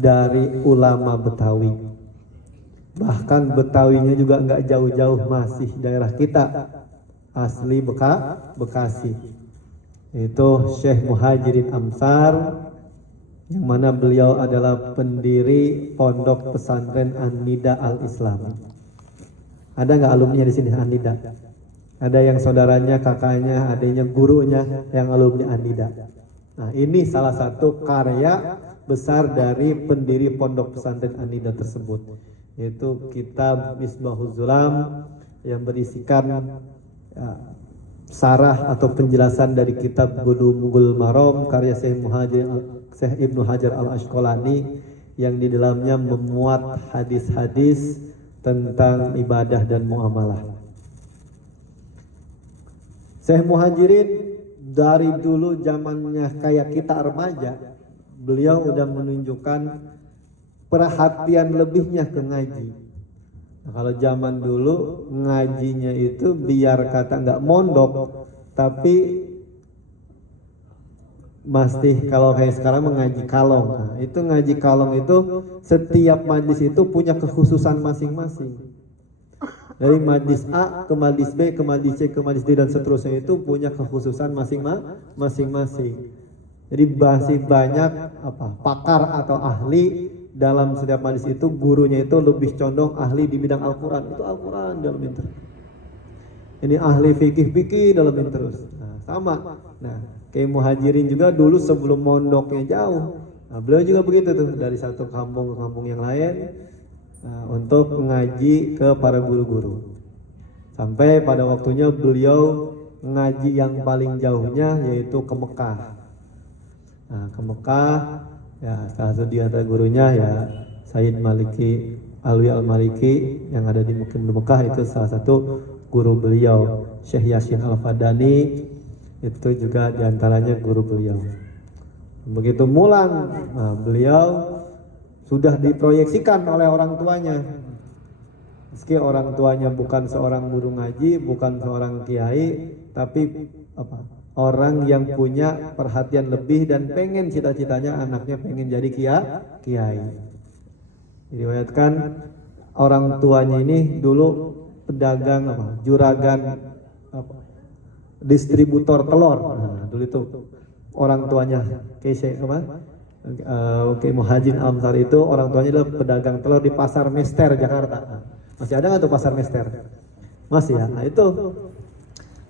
dari ulama Betawi. Bahkan Betawinya juga nggak jauh-jauh, masih daerah kita, asli Bekasi. Itu Syekh Muhajirin Amsar, yang mana beliau adalah pendiri Pondok Pesantren An-Nida Al-Islami. Ada nggak alumni di sini An-Nida? Ada yang saudaranya, kakaknya, adanya, gurunya yang alumni An-Nida. Nah, ini salah satu karya besar dari pendiri Pondok Pesantren An-Nida tersebut, yaitu kitab Misbahuz Zulam yang berisikan sarah atau penjelasan dari kitab Bulughul Maram karya Syekh Ibnu Hajar Al-Asqalani, yang di dalamnya memuat hadis-hadis tentang ibadah dan muamalah. Syekh Muhajirin dari dulu zamannya kayak kita remaja, beliau udah menunjukkan perhatian lebihnya ke ngaji. Nah, kalau zaman dulu ngajinya itu biar kata nggak mondok, tapi masih kalau kayak sekarang mengaji kalong. Nah, itu ngaji kalong itu setiap majlis itu punya kekhususan masing-masing. Dari majlis A ke majlis B ke majlis C ke majlis D dan seterusnya itu punya kekhususan masing-masing. Jadi masih banyak pakar atau ahli dalam setiap majlis itu. Gurunya itu lebih condong ahli di bidang Al-Quran, itu Al-Quran dalam terus. Ini ahli fikih dalam terus. Nah, sama. Nah, kayak Muhajirin juga dulu sebelum mondoknya jauh. Nah, beliau juga begitu tuh, dari satu kampung ke kampung yang lain, untuk ngaji ke para guru-guru. Sampai pada waktunya beliau ngaji yang paling jauhnya yaitu ke Mekah. Nah, ke Mekah, ya salah satu di antara gurunya ya Sayyid Maliki Alwi Al-Maliki yang ada di Mekah, itu salah satu guru beliau. Syekh Yasin Al-Fadani itu juga diantaranya guru beliau. Begitu mulang, nah, beliau sudah diproyeksikan oleh orang tuanya. Meski orang tuanya bukan seorang guru ngaji, bukan seorang kiai, tapi orang yang punya perhatian lebih dan pengen cita-citanya anaknya pengen jadi kiai. Diriwayatkan orang tuanya ini dulu pedagang juragan distributor telur. Nah, dulu itu orang tuanya Syekh Muhajirin Amsar itu orang tuanya adalah pedagang telur di Pasar Mester Jakarta. Masih ada nggak tuh Pasar Mester? Masih ya. Nah itu.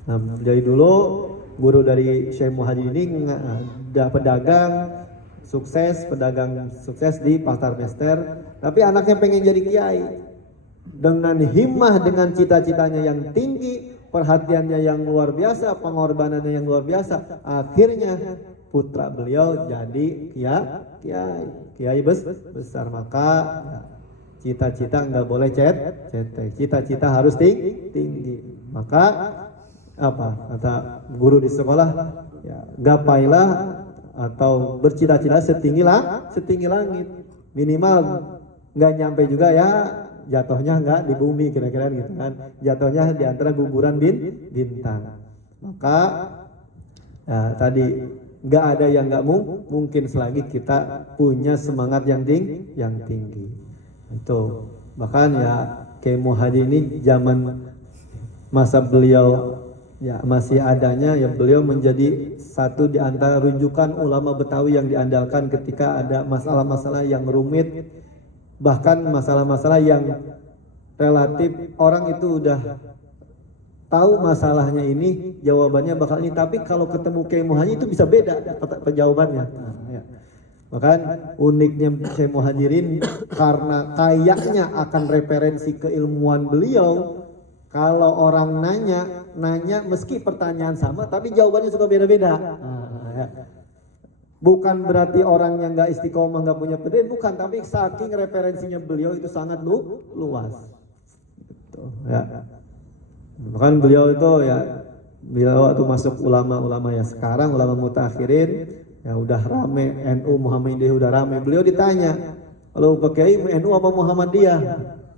Nah, jadi dulu guru dari Syekh Muhajirin ini pedagang sukses di Pasar Mester, tapi anaknya pengen jadi kiai. Dengan himmah, dengan cita-citanya yang tinggi, perhatiannya yang luar biasa, pengorbanannya yang luar biasa, akhirnya putra beliau jadi kiai besar. Maka cita-cita nggak boleh cetek, cita-cita harus tinggi. Maka kata guru di sekolah, ya gapailah atau bercita-cita setinggi langit, minimal nggak nyampe juga ya, jatuhnya nggak di bumi, kira-kira gitu kan, jatuhnya di antara guguran bintang. Maka tadi nggak ada yang nggak mungkin selagi kita punya semangat yang tinggi. Itu bahkan ya Kiai Muhajirin ini zaman masa beliau ya masih adanya, ya beliau menjadi satu di antara rujukan ulama Betawi yang diandalkan ketika ada masalah-masalah yang rumit, bahkan masalah-masalah yang relatif orang itu udah tahu masalahnya ini, jawabannya bakal ini, tapi kalau ketemu Kiai Muhajirin itu bisa beda jawabannya. Ya. Bahkan uniknya Syekh Muhajirin karena kayaknya akan referensi keilmuan beliau, kalau orang nanya meski pertanyaan sama tapi jawabannya suka beda-beda. Ya. Bukan berarti orang yang nggak istiqomah nggak punya pendidikan, bukan, tapi saking referensinya beliau itu sangat luas. Gitu, ya. Bahkan beliau itu ya beliau waktu masuk ulama-ulama ya sekarang, ulama mutakhirin ya udah rame, NU Muhammadiyah udah rame. Beliau ditanya, kalau pakai NU apa Muhammadiyah?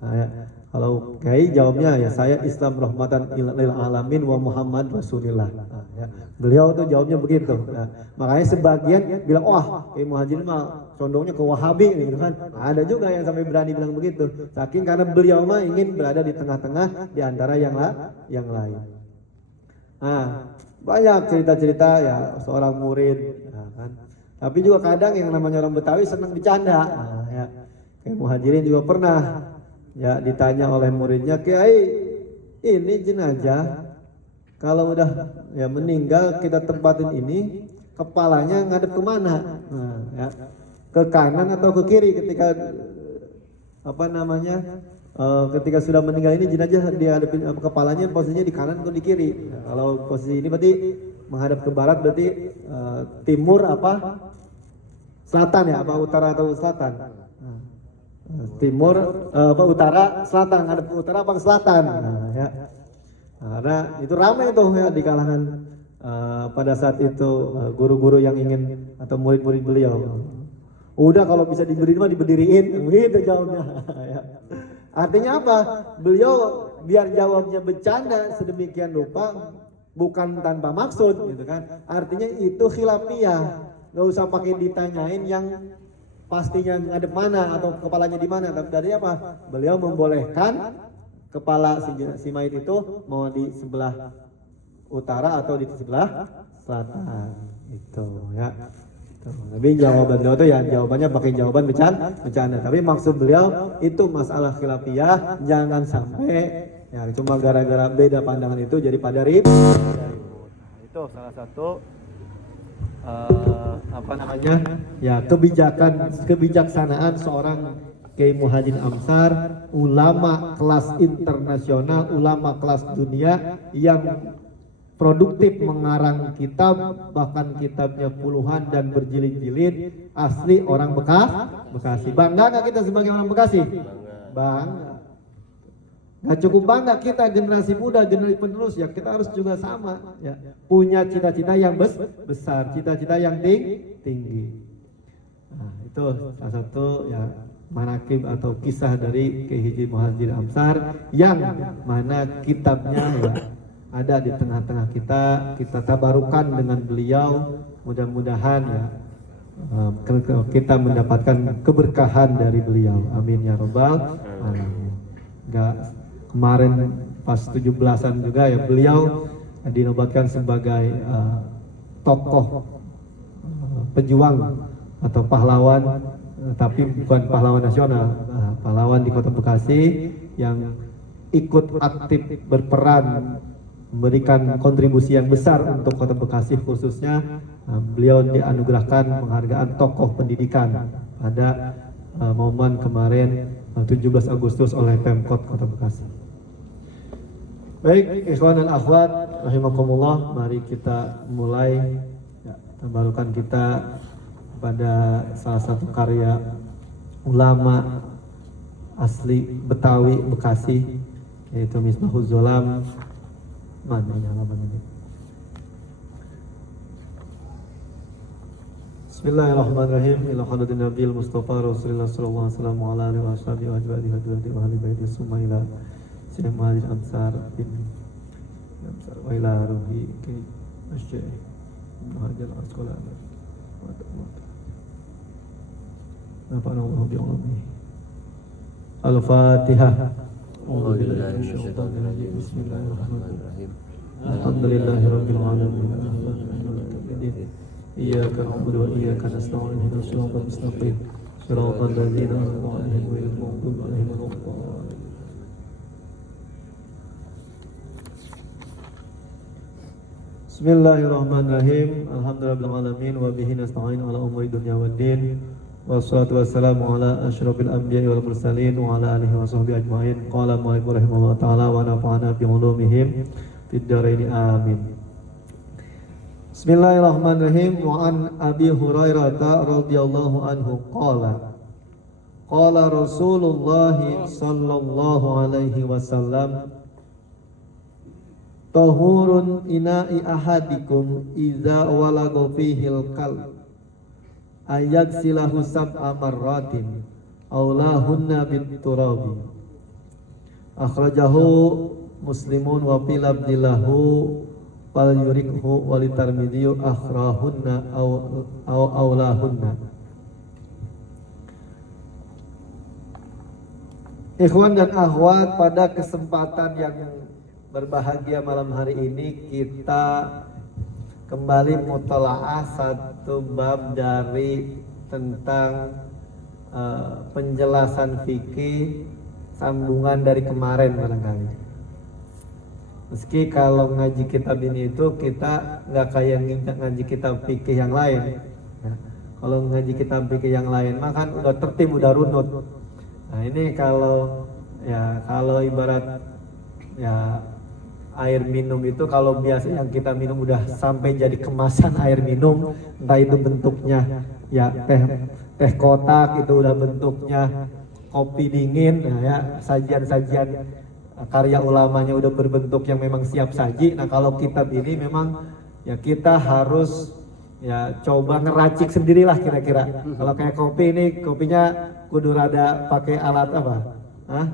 Nah, ya. Kalau Kiai jawabnya ya saya Islam rahmatan lil alamin wa Muhammad Rasulullah. Nah, ya. Beliau tuh jawabnya begitu. Nah, makanya sebagian bilang wah Kiai Muhadjir mah condongnya ke Wahabi gitu kan. Nah, ada juga yang sampai berani bilang begitu. Saking karena beliau mah ingin berada di tengah-tengah di antara yang lain. Nah, banyak cerita-cerita ya seorang murid ya kan. Tapi juga kadang yang namanya orang Betawi senang bercanda. Nah, ya. Kiai Muhajirin juga pernah ya ditanya oleh muridnya, Kiai ini jenazah kalau udah ya meninggal kita tempatin ini kepalanya ngadep kemana? Nah, ya, ke kanan atau ke kiri ketika apa namanya ketika sudah meninggal ini jenazah dihadapin kepalanya posisinya di kanan atau di kiri? Nah, kalau posisi ini berarti menghadap ke barat berarti timur apa selatan ya apa utara atau selatan? Nah, timur apa utara selatan ngadep ke utara apa ke selatan? Nah, ya. Nah, karena itu ramai tuh ya di kalangan pada saat itu guru-guru yang ingin atau murid-murid beliau. Udah kalau bisa diberi mah diberdiriin, gitu jawabnya. Ya. Artinya apa? Beliau biar jawabnya bercanda sedemikian rupa, bukan tanpa maksud, gitu kan? Artinya itu khilafiyah, nggak usah pakai ditanyain yang pastinya ngadep mana atau kepalanya di mana. Tapi dari apa? Beliau membolehkan kepala si mayit itu mau di sebelah utara atau di sebelah selatan, itu ya. Tapi jawaban beliau itu ya jawabannya pakai jawaban bercanda. Tapi maksud beliau itu masalah khilafiyah, jangan sampai ya cuma gara-gara beda pandangan itu jadi pada ribut. Itu salah satu apa namanya ya kebijaksanaan seorang Kiai Muhadjir Amsar, ulama kelas internasional, ulama kelas dunia yang produktif mengarang kitab, bahkan kitabnya puluhan dan berjilid-jilid, asli orang Bekasi. Bangga nggak kita sebagai orang Bekasi? Bangga. Nggak cukup bangga kita generasi muda, generasi penerus ya, kita harus juga sama ya, punya cita-cita yang besar, cita-cita yang tinggi. Nah, itu salah satu ya manakib atau kisah dari Kiai Muhadjir Amsar yang mana kitabnya ya ada di tengah-tengah kita tabarukan dengan beliau, mudah-mudahan ya kita mendapatkan keberkahan dari beliau, amin ya robbal alamin. Kemarin pas 17-an juga ya beliau dinobatkan sebagai tokoh pejuang atau pahlawan, tapi bukan pahlawan nasional, pahlawan di Kota Bekasi yang ikut aktif berperan memberikan kontribusi yang besar untuk Kota Bekasi, khususnya beliau dianugerahkan penghargaan tokoh pendidikan pada momen kemarin 17 Agustus oleh Pemkot Kota Bekasi. Baik, ikhwan dan akhwat rahimakumullah, mari kita mulai ya, tabarukan kita pada salah satu karya ulama asli Betawi Bekasi, yaitu Misbahuz Dzolam. Mana yang halaman ini? Bismillahirrahmanirrahim. Ila hadratin Nabil Mustafa Rasulullah sallallahu alaihi wasallam wa ala alihi wa sahbihi wa ajma'in wa ahli baiti summa ila Syekh Muhadjir Amsar bin Amsar wa ila ruhi ki Syekh Muhadjir Asqalani wa ta'ala. Nafa'allahu bi ulumi. Al-Fatihah. Bismillahirrahmanirrahim. Alhamdulillahirabbil alamin. Iyyaka na'budu wa iyyaka nasta'in. Ihdinas siratal mustaqim. Shiratal ladzina an'amta 'alaihim ghairil maghdubi 'alaihim waladdallin. Bismillahirrahmanirrahim. Alhamdulillahirabbil alamin wa bihi nasta'in 'ala umuri dunya waddin. Wassalatu wassalamu ala asyrafil anbiya'i wal mursalin wa ala alihi wa sahbihi ajma'in. Qala mu'allif rahimahullah ta'ala wa nafa'ana bi ulumihim fid dharain amin. Bismillahirrahmanirrahim. Wa an Abi Hurairah radhiyallahu anhu qala Rasulullah sallallahu alaihi wasallam tahurun ina'i ahadikum idza walagha fihil qalb ayat silahu sab'a marratin aulahunna bit turabi akhrajahu Muslimun wa fil abdillahu wal yurikhu wal Tirmidzi akhrahunna au aulahunna. Ikhwan dan akhwat, pada kesempatan yang berbahagia malam hari ini kita kembali mutalaah satu bab dari tentang penjelasan fikih, sambungan dari kemarin barangkali. Meski kalau ngaji kitab ini itu kita nggak kayak ngaji kitab fikih yang lain. Ya, kalau ngaji kitab fikih yang lain maka udah tertib, udah runut. Nah ini kalau ibarat ya air minum itu, kalau biasa yang kita minum udah sampai jadi kemasan air minum, entah itu bentuknya ya teh kotak, itu udah bentuknya kopi dingin, nah ya sajian-sajian karya ulamanya udah berbentuk yang memang siap saji. Nah kalau kitab ini memang ya kita harus ya coba ngeracik sendirilah kira-kira. Kalau kayak kopi ini, kopinya kudu rada pakai alat apa? Hah?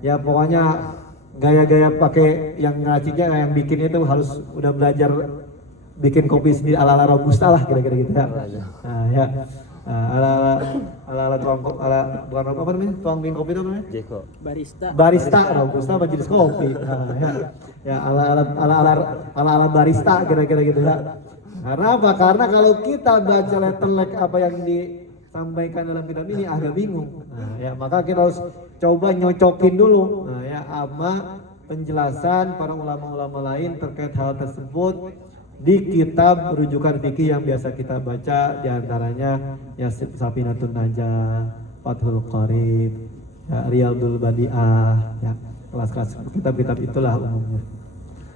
Ya pokoknya gaya-gaya pakai yang ngeraciknya, yang bikin itu harus udah belajar bikin kopi sendiri ala robusta lah kira-kira gitu ya. Nah ya ala tuang bikin kopi itu namanya? Jeko. Barista robusta apa jenis kopi? Nah, ya ala barista kira-kira gitu ya. Karena apa? Karena kalau kita baca letter-lek apa yang disampaikan dalam kitab ini agak bingung. Nah, ya maka kita harus coba nyocokin dulu. Nah, ya sama penjelasan para ulama-ulama lain terkait hal tersebut di kitab rujukan fikih yang biasa kita baca, diantaranya ya Safinatun Najah, Fathul Qarib, ya Riyadul Badi'ah, ya kelas-kelas kitab-kitab itulah umumnya.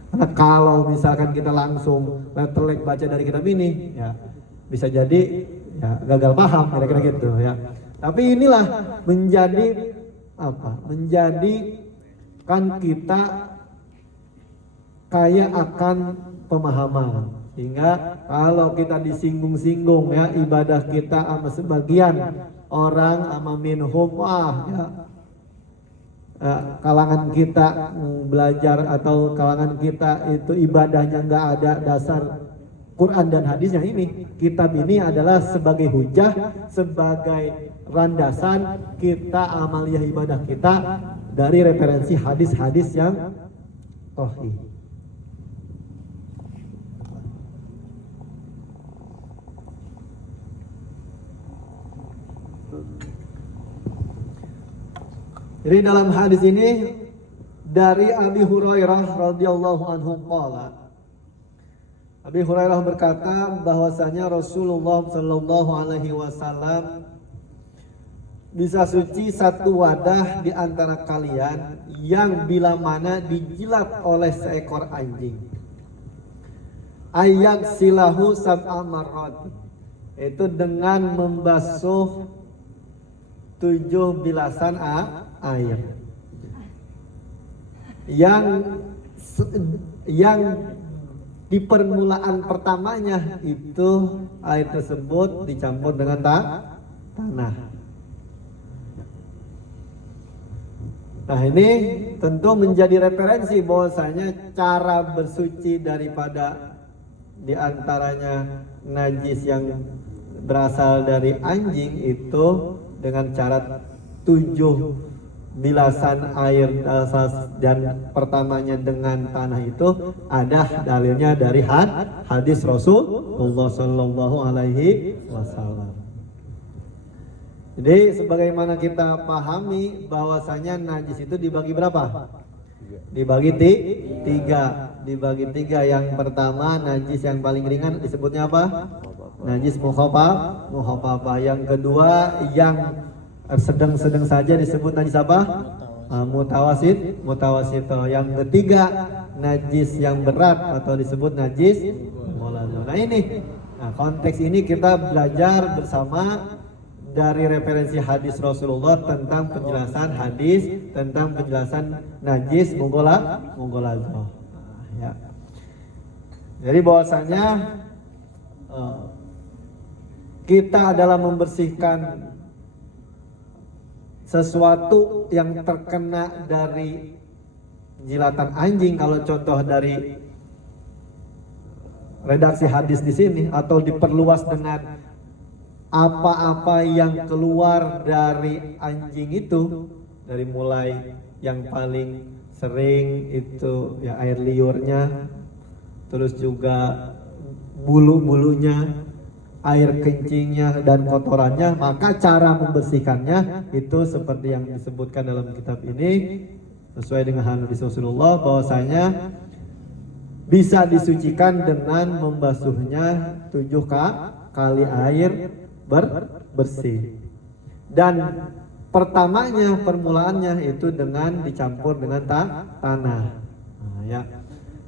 Karena kalau misalkan kita langsung letter-lek baca dari kitab ini, ya bisa jadi ya gagal paham kira-kira gitu ya. Tapi inilah menjadi apa? Menjadi kan kita kaya akan pemahaman, sehingga kalau kita disinggung-singgung ya ibadah kita sama sebagian orang sama minhum kalangan kita belajar atau kalangan kita itu ibadahnya nggak ada dasar Quran dan hadisnya, ini kitab ini adalah sebagai hujah, sebagai landasan kita amaliyah ibadah kita dari referensi hadis-hadis yang sahih. Jadi dalam hadis ini dari Abi Hurairah radhiyallahu anhu qala, Abi Hurairah berkata bahwasanya Rasulullah sallallahu alaihi wasallam bisa suci satu wadah di antara kalian yang bila mana dijilat oleh seekor anjing. Ayak silahu sab'a marrat, itu dengan membasuh 7 bilasan air. Yang di permulaan pertamanya itu air tersebut dicampur dengan tanah. Nah ini tentu menjadi referensi bahwasanya cara bersuci daripada diantaranya najis yang berasal dari anjing itu dengan cara 7 bilasan air dan pertamanya dengan tanah itu ada dalilnya dari hadis Rasulullah Sallallahu Alaihi Wasallam. Jadi sebagaimana kita pahami bahwasanya najis itu dibagi berapa? Dibagi tiga. Yang pertama najis yang paling ringan disebutnya apa? Najis mukhafafah. Yang kedua yang sedang-sedang saja disebut najis apa? Mutawasit. Yang ketiga najis yang berat atau disebut najis mughalladh. Nah ini, konteks ini kita belajar bersama dari referensi hadis Rasulullah tentang penjelasan hadis tentang penjelasan najis mughalladh. Ya. Jadi bahwasanya kita adalah membersihkan sesuatu yang terkena dari jilatan anjing, kalau contoh dari redaksi hadis di sini, atau diperluas dengan apa-apa yang keluar dari anjing itu, dari mulai yang paling sering itu ya air liurnya, terus juga bulu-bulunya, air kencingnya dan kotorannya, maka cara membersihkannya itu seperti yang disebutkan dalam kitab ini sesuai dengan hadis Rasulullah bahwasanya bisa disucikan dengan membasuhnya 7 kali air bersih. Dan pertamanya, permulaannya itu dengan dicampur dengan tanah. Nah, ya.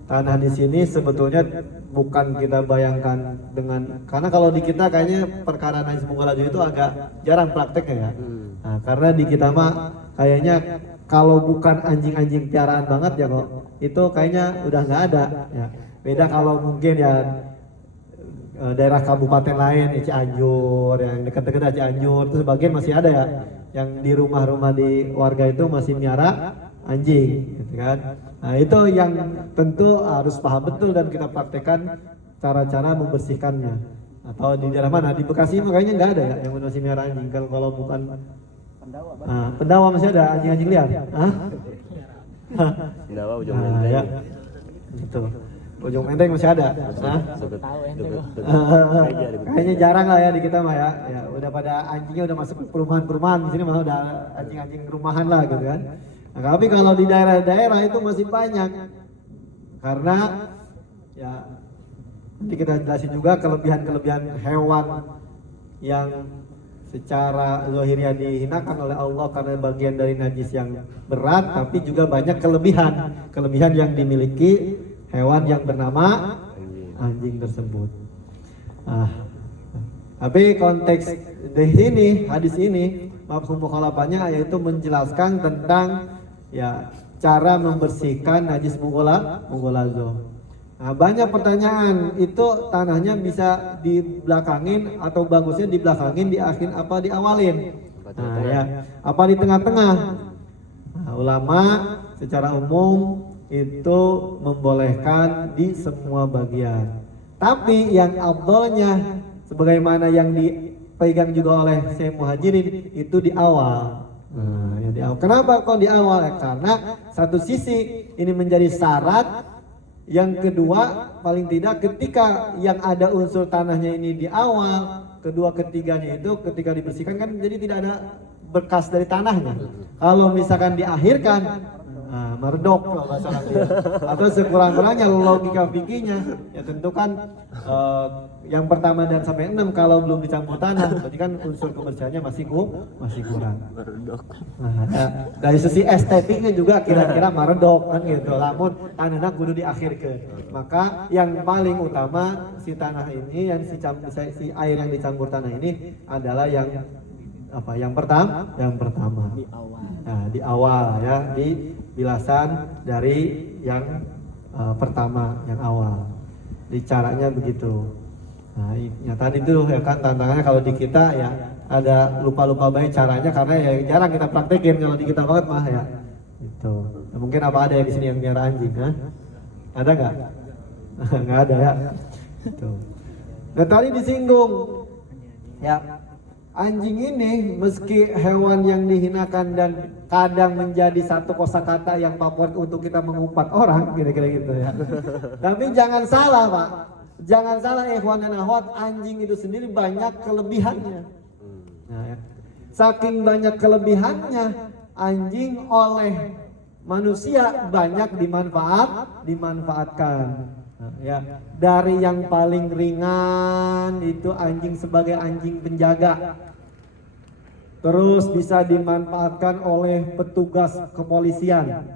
Tanah di sini sebetulnya bukan kita bayangkan dengan, karena kalau di kita kayaknya perkara najis mughaladzah itu agak jarang prakteknya ya. Nah, karena di kita mah kayaknya kalau bukan anjing-anjing piaraan banget ya kok, itu kayaknya udah nggak ada ya. Beda kalau mungkin ya daerah kabupaten lain, Cianjur, yang dekat-dekat Cianjur itu sebagian masih ada ya, yang di rumah-rumah di warga itu masih miara anjing, gitu kan. Nah itu yang tentu harus paham betul dan kita praktekkan cara-cara membersihkannya. Atau di daerah mana? Di Bekasi makanya nggak ada ya yang masih miara anjing. Kalau bukan Pendawa masih ada anjing-anjing liar. Pendawa Ujung Menteng. Ya, gitu. Ujung Menteng masih ada. Kayaknya jarang lah ya di kita mah ya. Ya udah pada anjingnya udah masuk perumahan-perumahan, di sini mah udah anjing-anjing rumahan lah gitu kan. Nah, tapi kalau di daerah-daerah itu masih banyak, karena ya nanti kita jelasin juga kelebihan-kelebihan hewan yang secara zahirnya dihinakan oleh Allah karena bagian dari najis yang berat, tapi juga banyak kelebihan yang dimiliki hewan yang bernama anjing tersebut. Tapi konteks di sini, hadis ini, mafhum mukhalafahnya yaitu menjelaskan tentang ya cara membersihkan najis mughaladzah. Nah, banyak pertanyaan, itu tanahnya bisa dibelakangin atau bagusnya dibelakangin, di akhir apa diawalin? Nah, ya, apa di tengah-tengah? Nah, ulama secara umum itu membolehkan di semua bagian. Tapi yang afdolnya sebagaimana yang dipegang juga oleh Syekh Muhajirin itu di awal. Nah, ya di awal. Kenapa kok di awal? Ya, karena satu sisi ini menjadi syarat. Yang kedua, paling tidak ketika yang ada unsur tanahnya ini di awal, kedua ketiganya itu ketika dibersihkan kan jadi tidak ada bekas dari tanahnya. Kalau misalkan diakhirkan, meredok kalau bahasa Arab, atau sekurang-kurangnya logika fikihnya ya tentu kan yang pertama dan sampai 6 kalau belum dicampur tanah berarti kan unsur kebersihannya masih kurang. Nah, dari sisi estetiknya juga kira-kira meredok kan gitu, lamun tanahnya kudu diakhirkan. Maka yang paling utama si tanah ini, yang si air yang dicampur tanah ini adalah yang apa? Yang pertama. Nah, di awal ya, di bilasan dari yang pertama, yang awal. Di caranya begitu. Nah, ya tadi itu ya kan tantangannya kalau di kita ya ada lupa-lupa baik caranya karena ya jarang kita praktekin. Kalau di kita banget mah ya. Itu. Nah, mungkin apa ada yang di sini yang miara anjing, ha? Ada nggak? Nggak ada ya. Itu. Nah, tadi disinggung ya. Anjing ini meski hewan yang dihinakan dan kadang menjadi satu kosakata yang favorit untuk kita mengumpat orang, kira-kira gitu ya. Tapi jangan salah Pak, jangan salah ikhwan dan akhwat, anjing itu sendiri banyak kelebihannya. Nah, ya. Saking banyak kelebihannya, anjing oleh manusia banyak dimanfaatkan. Nah, ya, dari yang paling ringan itu anjing sebagai anjing penjaga, terus bisa dimanfaatkan oleh petugas kepolisian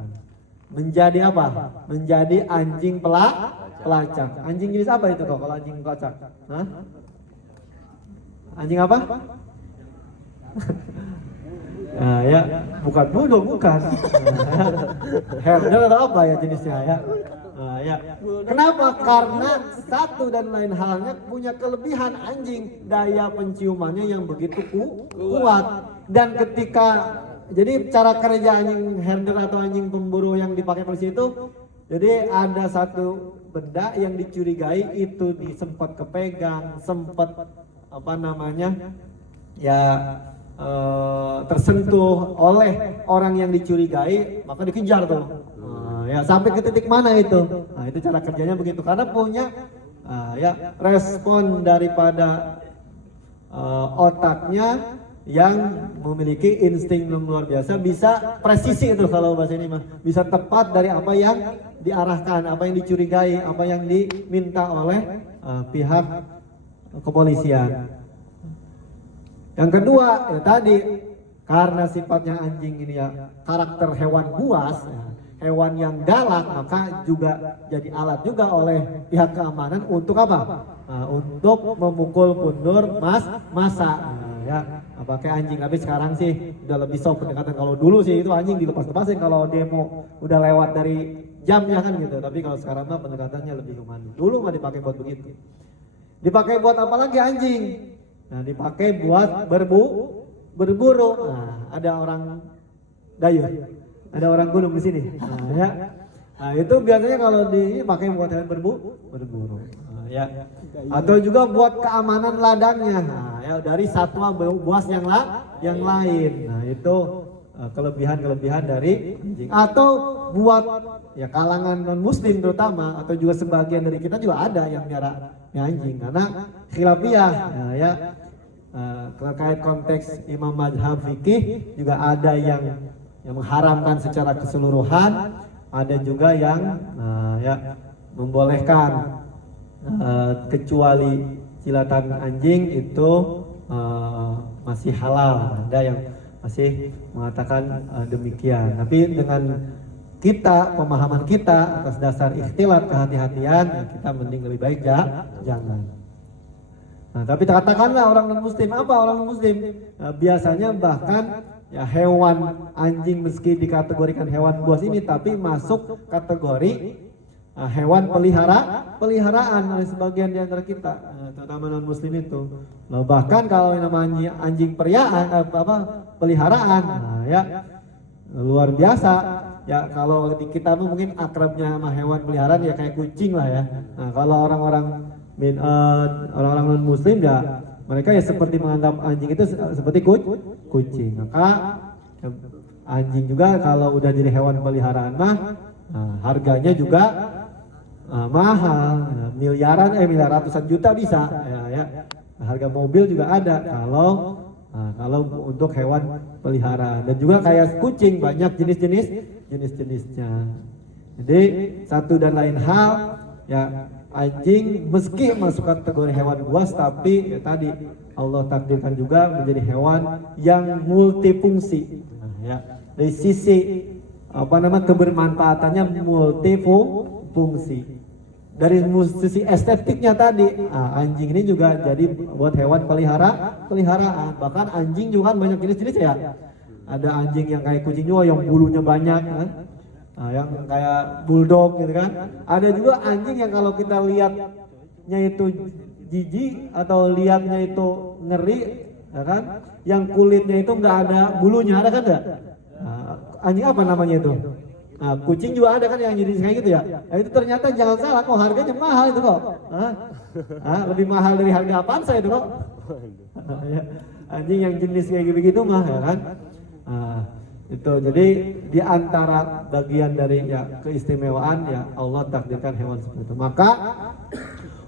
menjadi apa? Menjadi anjing pelacak. Anjing jenis apa itu kok kalau anjing pelacak? Hah? Anjing apa? Nah, ya, bukan bulldog, bukan. Herder atau apa ya jenisnya ya? Nah, ya. Kenapa? Karena satu dan lain halnya punya kelebihan anjing, daya penciumannya yang begitu kuat, dan ketika jadi cara kerja anjing herder atau anjing pemburu yang dipakai polisi itu, jadi ada satu benda yang dicurigai itu sempat kepegang, sempat apa namanya ya tersentuh oleh orang yang dicurigai, maka dikejar tuh. Ya sampai ke titik mana itu? Nah itu cara kerjanya begitu, karena punya ya respon daripada otaknya yang memiliki insting luar biasa, bisa presisi itu kalau bahasa ini mah, bisa tepat dari apa yang diarahkan, apa yang dicurigai, apa yang diminta oleh pihak kepolisian. Yang kedua ya tadi, karena sifatnya anjing ini ya karakter hewan buas, ya, hewan yang galak, maka juga jadi alat juga oleh pihak keamanan untuk apa? Untuk memukul mundur massa. Ya pakai anjing, tapi sekarang sih udah lebih soft pendekatan. Kalau dulu sih itu anjing dilepas-lepasin kalau demo udah lewat dari jamnya kan gitu, tapi kalau sekarang mah pendekatannya lebih humani. Dulu mah dipakai buat begitu. Dipakai buat apa lagi anjing? Nah dipakai buat berburu. Nah, ada orang Dayuh, ada orang gunung di sini. Nah, ya. Nah itu biasanya kalau dipakai buat hewan berburu. Ya, atau juga buat keamanan ladangnya. Nah, ya dari satwa buas yang lain. Nah, itu kelebihan dari anjing. Atau buat ya kalangan non muslim terutama, atau juga sebagian dari kita juga ada yang miara anjing, karena khilafiyah ya terkait konteks imam mazhab fikih juga ada yang mengharamkan secara keseluruhan, ada juga yang ya membolehkan. Kecuali cilatan anjing itu masih halal, ada yang masih mengatakan demikian. Tapi dengan kita, pemahaman kita atas dasar ikhtilat kehati-hatian, kita mending lebih baik jangan. Nah, tapi katakanlah orang non muslim, apa orang non muslim? Biasanya bahkan ya hewan anjing meski dikategorikan hewan buas ini, tapi masuk kategori hewan peliharaan oleh sebagian di antara kita, terutama non muslim itu. Nah, bahkan kalau namanya anjing peliharaan, nah, ya luar biasa. Ya kalau di kita mungkin akrabnya sama hewan peliharaan ya kayak kucing lah ya. Nah, kalau orang-orang non muslim ya mereka ya seperti menganggap anjing itu seperti kucing. Maka anjing juga kalau udah jadi hewan peliharaan mah harganya juga mahal, miliaran, ratusan juta bisa, ya. Harga mobil juga ada kalau untuk hewan peliharaan. Dan juga kayak kucing banyak jenisnya. Jadi satu dan lain hal, ya anjing meski masuk kategori hewan buas, tapi ya tadi Allah takdirkan juga menjadi hewan yang multifungsi. Ya dari sisi kebermanfaatannya multifungsi. Dari sisi estetiknya tadi, anjing ini juga jadi buat hewan peliharaan. Bahkan anjing juga kan banyak jenis-jenis ya. Ada anjing yang kayak kucing juga yang bulunya banyak kan, yang kayak bulldog gitu kan. Ada juga anjing yang kalau kita lihatnya itu jijik atau lihatnya itu ngeri, ya kan? Yang kulitnya itu nggak ada bulunya, ada kan nggak? Anjing apa namanya itu? Nah, kucing juga ada kan yang jenis kayak gitu ya. Nah, itu ternyata jangan salah kok, harganya mahal itu kok. Lebih mahal dari harga Avanza itu kok. Ya, anjing yang jenis kayak gitu mah ya kan. Itu jadi di antara bagian dari ya keistimewaan ya Allah takdirkan hewan seperti itu. Maka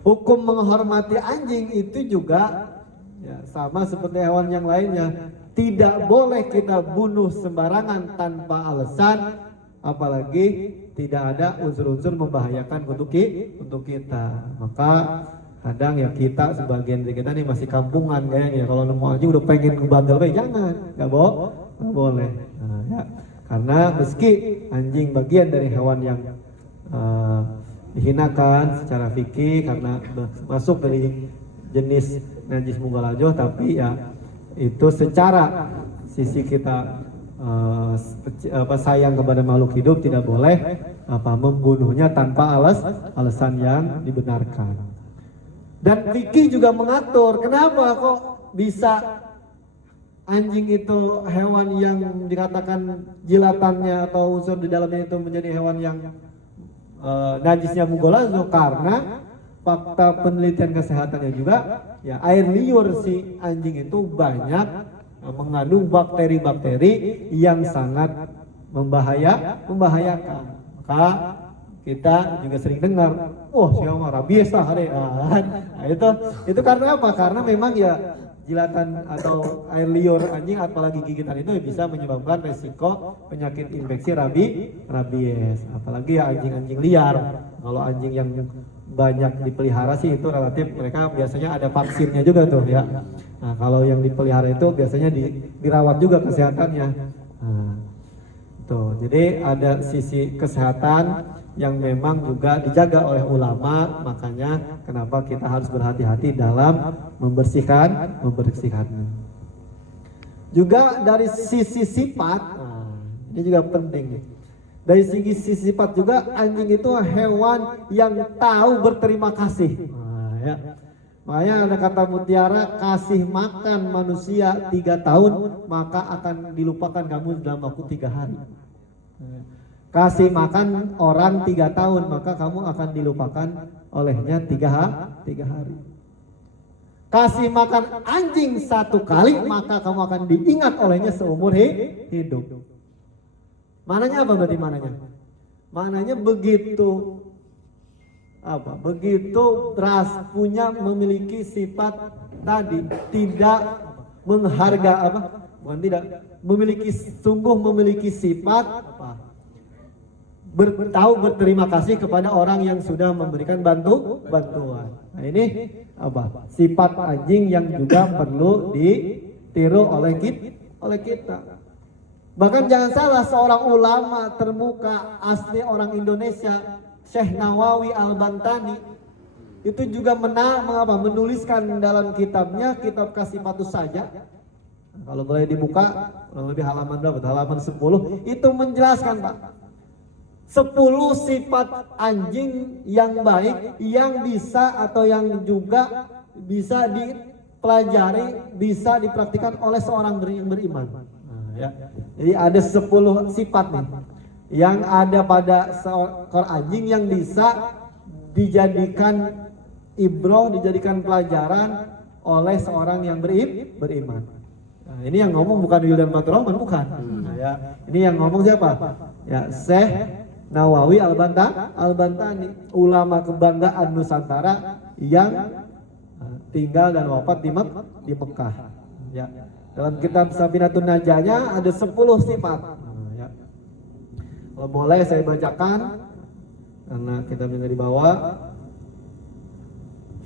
hukum menghormati anjing itu juga ya sama seperti hewan yang lainnya. Tidak boleh kita bunuh sembarangan tanpa alasan, apalagi tidak ada unsur-unsur membahayakan untuk kita. Maka kadang ya kita sebagian dari kita nih masih kampungan kayaknya, kalau nemu anjing udah pengen ngebandel, jangan, nggak boleh. Nah, ya. Karena meski anjing bagian dari hewan yang dihinakan secara fikih karena masuk dari jenis najis mughaladzah, tapi ya itu secara sisi kita sayang kepada makhluk hidup, tidak boleh membunuhnya tanpa alasan yang dibenarkan. Dan fikih juga mengatur kenapa kok bisa anjing itu hewan yang dikatakan jilatannya atau unsur di dalamnya itu menjadi hewan yang najisnya mugolazo, karena fakta penelitian kesehatannya juga ya air liur si anjing itu banyak mengandung bakteri-bakteri yang sangat membahayakan. Maka kita juga sering dengar, siapa rabies lah hari. Nah, itu karena apa? Karena memang ya jilatan atau air liur anjing apalagi gigitan itu bisa menyebabkan resiko penyakit infeksi rabies. Apalagi ya anjing-anjing liar. Kalau anjing yang banyak dipelihara sih itu relatif mereka biasanya ada vaksinnya juga tuh ya. Nah, kalau yang dipelihara itu biasanya dirawat juga kesehatannya. Nah, tuh, jadi ada sisi kesehatan yang memang juga dijaga oleh ulama, makanya kenapa kita harus berhati-hati dalam membersihkannya. Juga dari sisi sifat, ini juga penting. Dari segi sifat juga anjing itu hewan yang tahu berterima kasih. Ya. Makanya ada kata mutiara, kasih makan manusia 3 tahun maka akan dilupakan kamu dalam waktu 3 hari. Kasih makan orang 3 tahun maka kamu akan dilupakan olehnya 3 hari. Kasih makan anjing 1 kali maka kamu akan diingat olehnya seumur hidup. Mananya apa berarti mananya? Mananya begitu punya memiliki sifat tadi tidak memiliki sifat tahu berterima kasih kepada orang yang sudah memberikan bantuan. Nah, ini sifat anjing yang juga perlu ditiru oleh kita. Bahkan jangan salah, seorang ulama termuka asli orang Indonesia, Syekh Nawawi Al-Bantani, itu juga menuliskan dalam kitabnya, kitab Kasifatus Saja. Kalau boleh dibuka, kurang lebih halaman berapa? Halaman 10, itu menjelaskan Pak, 10 sifat anjing yang baik, yang bisa atau yang juga bisa dipelajari, bisa dipraktikkan oleh seorang yang beriman. Ya. Jadi ada 10 sifat nih yang ada pada seekor anjing yang bisa dijadikan ibroh, dijadikan pelajaran oleh seorang yang beriman. Nah, ini yang ngomong bukan Wildan Maturahman, bukan. Nah, ya. Ini yang ngomong siapa? Ya, Syekh Nawawi Al-Bantani, ulama kebanggaan Nusantara yang tinggal dan wafat di Mekah. Ya. Dalam kitab Safinatun Najahnya ada 10 sifat. Nah, ya. Kalau boleh saya bacakan karena kita bisa dibawa.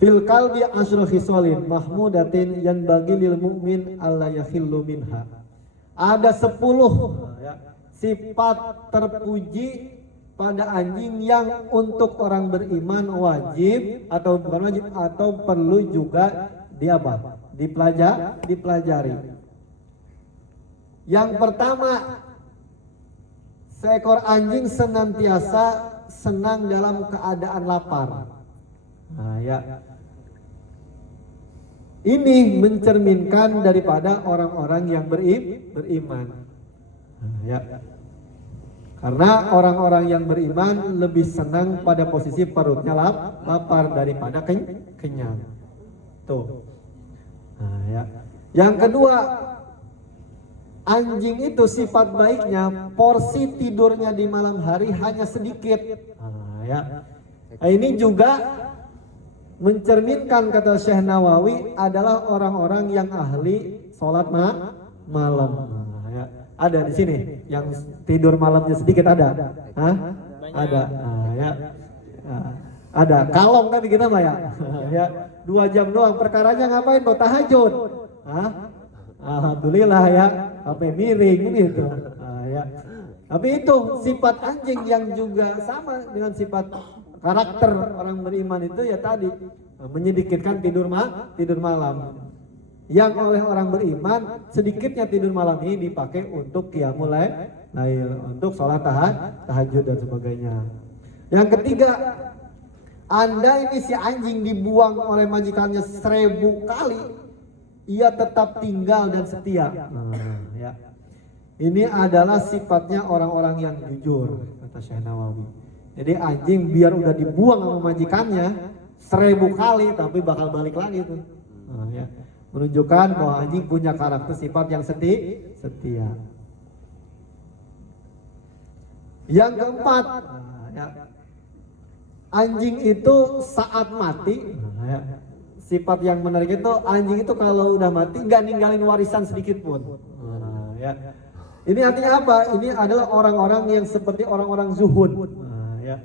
Fil qalbi asyru khisalin mahmudatin yan bagi lil mu'min alla yakhillu minha. Ada 10 sifat terpuji pada anjing yang untuk orang beriman wajib atau bukan wajib atau perlu juga dipelajari. Yang pertama, seekor anjing senantiasa senang dalam keadaan lapar. Nah, ya. Ini mencerminkan daripada orang-orang yang beriman. Nah, ya. Karena orang-orang yang beriman lebih senang pada posisi perutnya lapar daripada kenyang. Tuh. Nah, ya. Yang kedua, anjing itu sifat baiknya porsi tidurnya di malam hari hanya sedikit. Nah, ya. Nah, ini juga mencerminkan kata Syekh Nawawi adalah orang-orang yang ahli sholat malam. Nah, ya. Ada di sini yang tidur malamnya sedikit ada. Hah? Ada. Nah, ya. Nah, ada. Kalong kan kita mah ya. Ya. 2 jam doang. Perkaranya ngapain? Mau tahajud. Hah? Alhamdulillah ya. Sampai miring gitu. Nah, ya. Tapi itu sifat anjing yang juga sama dengan sifat karakter orang beriman itu ya tadi menyedikitkan tidur malam. Yang oleh orang beriman sedikitnya tidur malam ini dipakai untuk qiyamul lail, untuk sholat tahajud dan sebagainya. Yang ketiga, Anda ini si anjing dibuang oleh majikannya 1000 kali, ia tetap tinggal dan setia. Ya. Ini adalah sifatnya orang-orang yang jujur, kata Syekh Nawawi. Jadi anjing biar udah dibuang sama majikannya 1000 kali tapi bakal balik lagi tuh. Ya. Menunjukkan bahwa anjing punya karakter sifat yang setia. Yang keempat, ya, anjing itu saat mati, ya, sifat yang menarik itu anjing itu kalau udah mati nggak ninggalin warisan sedikit pun. Ya. Ini artinya apa? Ini adalah orang-orang yang seperti orang-orang zuhud. Ya.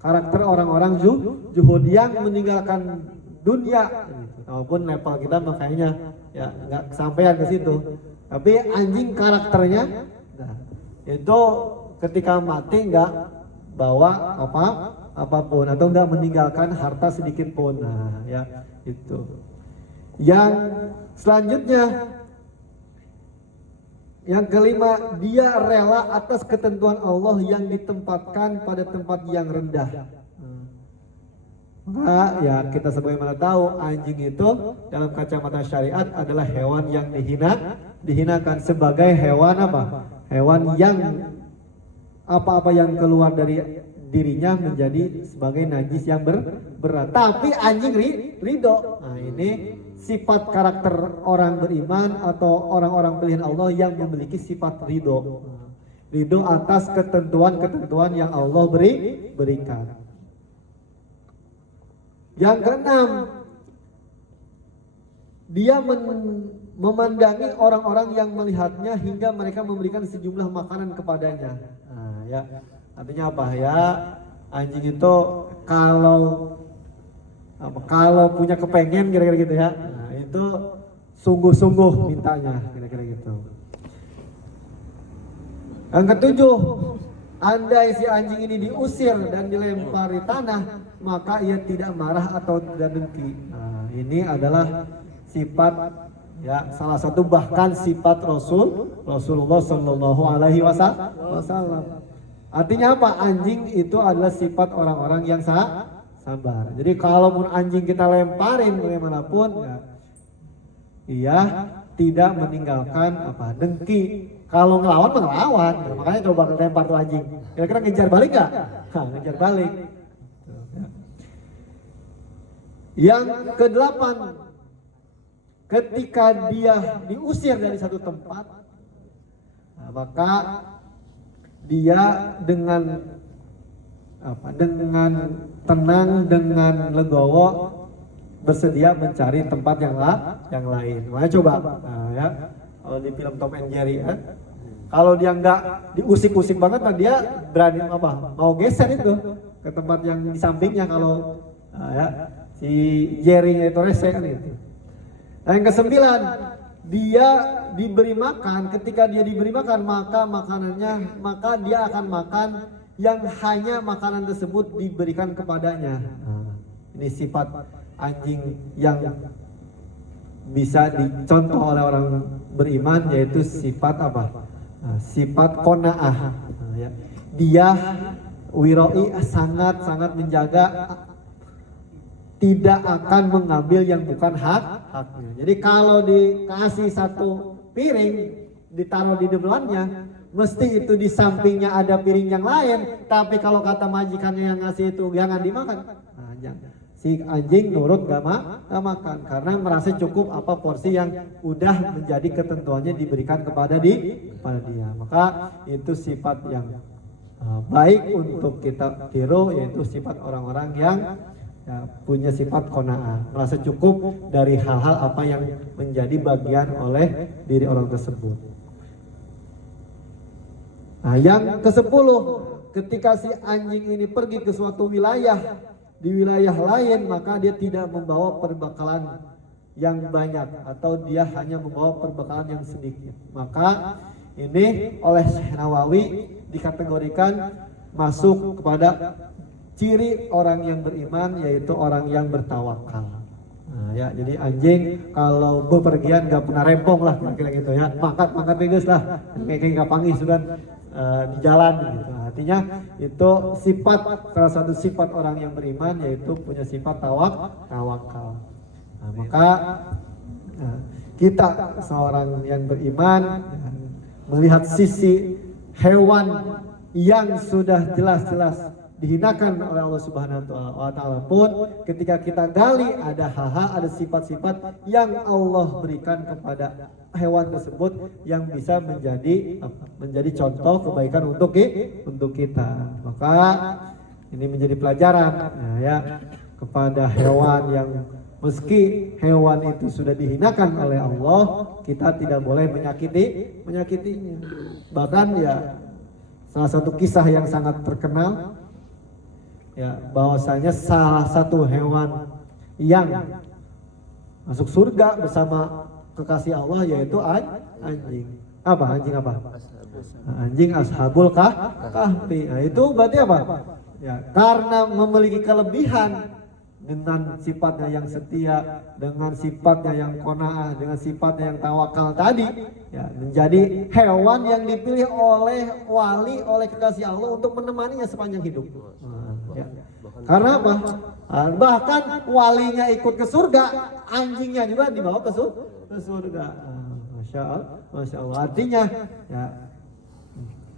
Karakter orang-orang zuhud yang meninggalkan dunia. Walaupun level kita makanya ya nggak kesampaian ke situ. Tapi anjing karakternya, nah, itu ketika mati nggak bawa apapun atau nggak meninggalkan harta sedikit pun. Nah, ya itu. Yang selanjutnya, yang kelima, dia rela atas ketentuan Allah yang ditempatkan pada tempat yang rendah. Maka ya kita sebagaimana tahu anjing itu dalam kacamata syariat adalah hewan yang dihinakan sebagai hewan apa? Hewan yang apa-apa yang keluar dari dirinya menjadi sebagai najis yang berat. Tapi anjing ridho. Nah, ini sifat karakter orang beriman atau orang-orang pilihan Allah yang memiliki sifat ridho. Ridho atas ketentuan-ketentuan yang Allah berikan. Yang keenam, dia memandangi orang-orang yang melihatnya hingga mereka memberikan sejumlah makanan kepadanya. Nah, ya, artinya apa ya? Anjing itu kalau punya kepengen kira-kira gitu ya. Nah, itu sungguh-sungguh mintanya kira-kira gitu. Yang ketujuh, andai si anjing ini diusir dan dilempari tanah, maka ia tidak marah atau tidak dengki. Nah, ini adalah sifat ya salah satu bahkan sifat Rasulullah Shallallahu Alaihi Wasallam. Artinya apa? Anjing itu adalah sifat orang-orang yang sabar. Jadi kalaupun anjing kita lemparin bagaimanapun, ya, ia tidak meninggalkan dengki. Kalau ngelawan ngelawan, makanya coba lempar tuh anjing. Kira-kira ngejar balik nggak? Ngejar balik. Yang kedelapan, ketika dia diusir dari satu tempat, maka dia dengan tenang, dengan legowo bersedia mencari tempat yang lain. Makanya coba, ya, kalau di film Tom and Jerry, ya, kalau dia nggak diusik-usik banget, dia berani mau geser itu ke tempat yang di sampingnya kalau ya, si Jerry itu rese kan itu. Nah, yang kesembilan, dia diberi makan. Ketika dia diberi makan, maka dia akan makan yang hanya makanan tersebut diberikan kepadanya. Ini sifat anjing yang bisa dicontoh oleh orang beriman, yaitu sifat sifat qanaah. Ya. Dia wiroi sangat menjaga, tidak akan mengambil yang bukan haknya. Jadi kalau dikasih satu piring ditaruh di depannya, mesti itu di sampingnya ada piring yang lain. Tapi kalau kata majikannya yang ngasih itu jangan dimakan, nah, jangan. Si anjing nurut gak makan karena merasa cukup porsi yang udah menjadi ketentuannya diberikan kepada dia. Maka itu sifat yang baik untuk kita tiru, yaitu sifat orang-orang yang punya sifat qanaah, merasa cukup dari hal-hal apa yang menjadi bagian oleh diri orang tersebut. Nah, yang ke-10, ketika si anjing ini pergi ke suatu wilayah, di wilayah lain, maka dia tidak membawa perbekalan yang banyak atau dia hanya membawa perbekalan yang sedikit. Maka ini oleh Syekh Nawawi dikategorikan masuk kepada ciri orang yang beriman, yaitu orang yang bertawakal. Nah, ya, jadi anjing kalau bepergian gak pernah rempong lah kira-kira gitu ya, makan beges lah, kayak kapangi sudah di jalan gitu. Artinya itu salah satu sifat orang yang beriman, yaitu punya sifat tawakal. Nah, maka kita seorang yang beriman melihat sisi hewan yang sudah jelas-jelas dihinakan oleh Allah Subhanahu wa taala pun ketika kita gali ada hal-hal, ada sifat-sifat yang Allah berikan kepada hewan tersebut yang bisa menjadi contoh kebaikan untuk kita. Maka ini menjadi pelajaran ya kepada hewan yang meski hewan itu sudah dihinakan oleh Allah, kita tidak boleh menyakitinya. Bahkan ya salah satu kisah yang sangat terkenal ya bahwasanya salah satu hewan yang masuk surga bersama kekasih Allah yaitu anjing. Anjing apa? Anjing ashabul kahfi. Nah, itu berarti apa? Ya, karena memiliki kelebihan dengan sifatnya yang setia, dengan sifatnya yang qanaah, dengan sifatnya yang tawakal tadi, ya menjadi hewan yang dipilih oleh wali, oleh kekasih Allah untuk menemaninya sepanjang hidup. Ya. Karena apa? Bahkan walinya ikut ke surga, anjingnya juga dibawa ke surga. Masya Allah. Artinya, ya,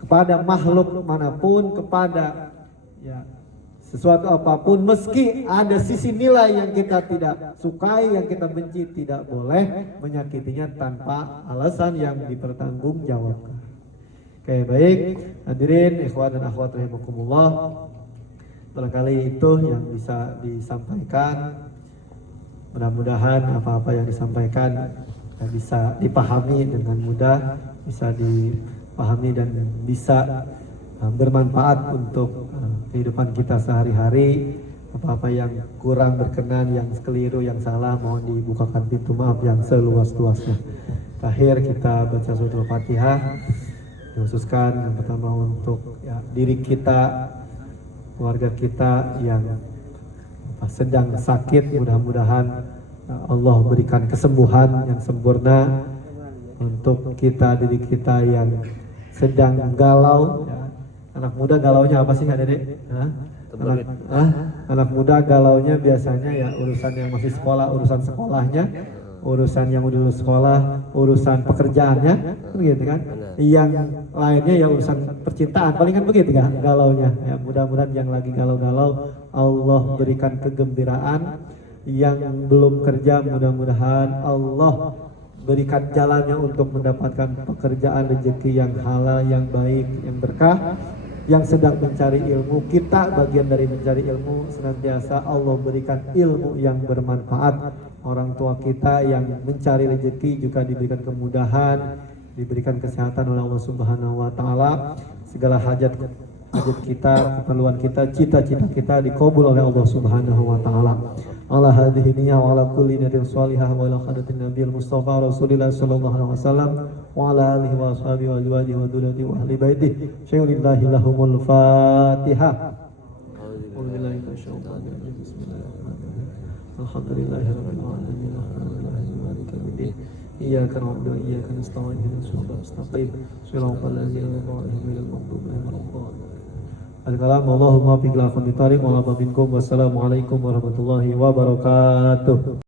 kepada makhluk manapun, kepada ya sesuatu apapun, meski ada sisi nilai yang kita tidak sukai, yang kita benci, tidak boleh menyakitinya tanpa alasan yang dipertanggungjawabkan. Oke, baik, hadirin ikhwan dan akhwat rahimakumullah. Barangkali itu yang bisa disampaikan. Mudah-mudahan apa-apa yang disampaikan bisa dipahami dengan mudah, bisa dipahami dan bisa bermanfaat untuk kehidupan kita sehari-hari. Apa-apa yang kurang berkenan, yang keliru, yang salah, mohon dibukakan pintu maaf yang seluas-luasnya. Terakhir kita baca surat Al-Fatihah, dikhususkan yang pertama untuk ya, diri kita, keluarga kita yang sedang sakit, mudah-mudahan Allah berikan kesembuhan yang sempurna. Untuk kita, diri kita yang sedang galau, ya. Anak muda galaunya apa sih, Dede? Anak muda galaunya biasanya ya urusan yang masih sekolah, urusan sekolahnya, urusan yang udah lulus sekolah, urusan pekerjaannya, begitu kan? Yang lainnya ya urusan percintaan, paling kan begitu kan galaunya. Ya, mudah-mudahan yang lagi galau-galau Allah berikan kegembiraan. Yang belum kerja mudah-mudahan Allah berikan jalannya untuk mendapatkan pekerjaan, rezeki yang halal, yang baik, yang berkah. Yang sedang mencari ilmu, kita bagian dari mencari ilmu, senantiasa Allah berikan ilmu yang bermanfaat. Orang tua kita yang mencari rezeki juga diberikan kemudahan, diberikan kesehatan oleh Allah Subhanahu wa taala. Segala hajat kita, keperluan kita, cita-cita kita dikabul oleh Allah Subhanahu wa taala. Ala hadhihi niyyah wa ala kulli niyatin shalihah wa ala khadatin nabiyil mustafa rasulillah sallallahu alaihi wasallam wa ala alihi wa ashabihi wa azwajihi wa dzurriyyatihi wa ahli baitihi. Syai'ulillahi lahumul Fatihah. A'udzubillahi minasyaitonir rajim. Bismillahirrahmanirrahim. Alhamdulillahirabbil alamin. Arrahmanirrahim. Maliki yaumiddin. Iyyaka na'budu wa iyyaka nasta'in. Ihdinas siratal mustaqim. Shiratal ladzina an'amta 'alaihim ghairil maghdubi 'alaihim waladdallin. Al-kalam Allahumma biqla khun bitariq wa la babinkum. Wassalamualaikum warahmatullahi wabarakatuh.